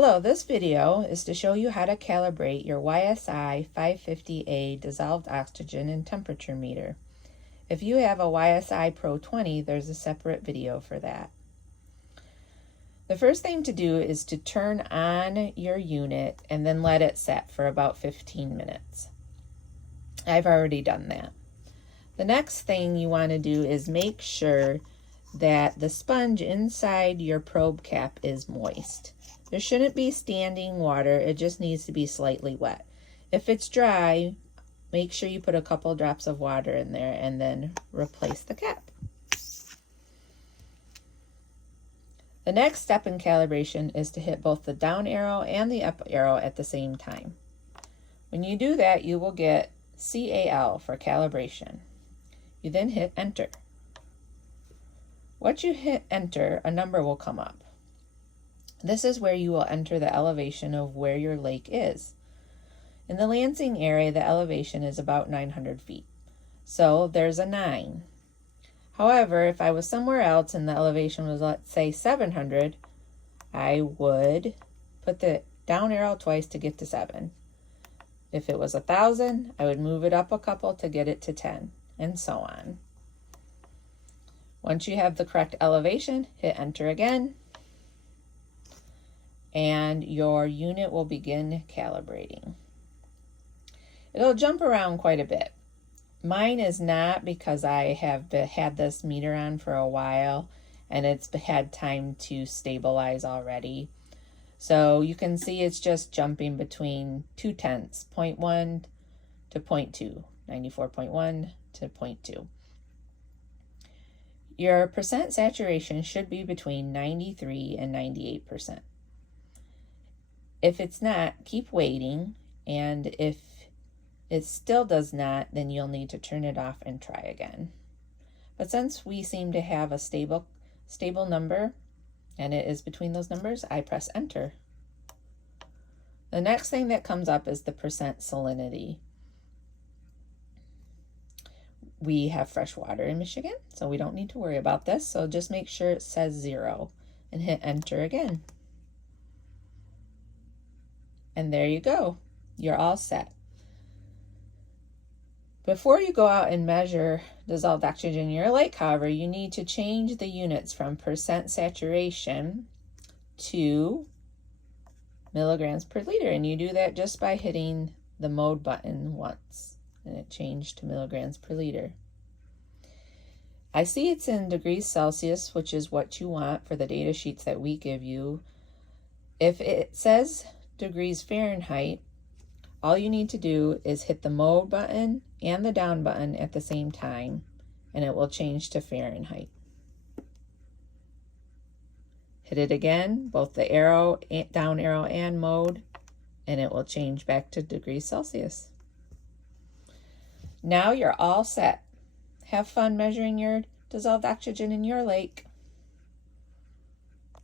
Hello, this video is to show you how to calibrate your YSI 550A dissolved oxygen and temperature meter. If you have a YSI Pro 20, there's a separate video for that. The first thing to do is to turn on your unit and then let it set for about 15 minutes. I've already done that. The next thing you want to do is make sure that the sponge inside your probe cap is moist. There shouldn't be standing water, it just needs to be slightly wet. If it's dry, make sure you put a couple drops of water in there and then replace the cap. The next step in calibration is to hit both the down arrow and the up arrow at the same time. When you do that, you will get CAL for calibration. You then hit enter. Once you hit enter, a number will come up. This is where you will enter the elevation of where your lake is. In the Lansing area, the elevation is about 900 feet. So there's a 9. However, if I was somewhere else and the elevation was, let's say, 700, I would put the down arrow twice to get to 7. If it was 1,000, I would move it up a couple to get it to 10, and so on. Once you have the correct elevation, hit enter again, and your unit will begin calibrating. It'll jump around quite a bit. Mine is not, because I have had this meter on for a while and it's had time to stabilize already. So you can see it's just jumping between 0.2, 0.1 to 0.2, 94.1 to 0.2. Your percent saturation should be between 93 and 98%. If it's not, keep waiting, and if it still does not, then you'll need to turn it off and try again. But since we seem to have a stable number, and it is between those numbers, I press enter. The next thing that comes up is the percent salinity. We have fresh water in Michigan, so we don't need to worry about this. So just make sure it says 0 and hit enter again. And there you go. You're all set. Before you go out and measure dissolved oxygen in your lake, however, you need to change the units from percent saturation to milligrams per liter. And you do that just by hitting the mode button once, and it changed to milligrams per liter. I see it's in degrees Celsius, which is what you want for the data sheets that we give you. If it says degrees Fahrenheit, all you need to do is hit the mode button and the down button at the same time, and it will change to Fahrenheit. Hit it again, both the arrow, down arrow and mode, and it will change back to degrees Celsius. Now you're all set. Have fun measuring your dissolved oxygen in your lake.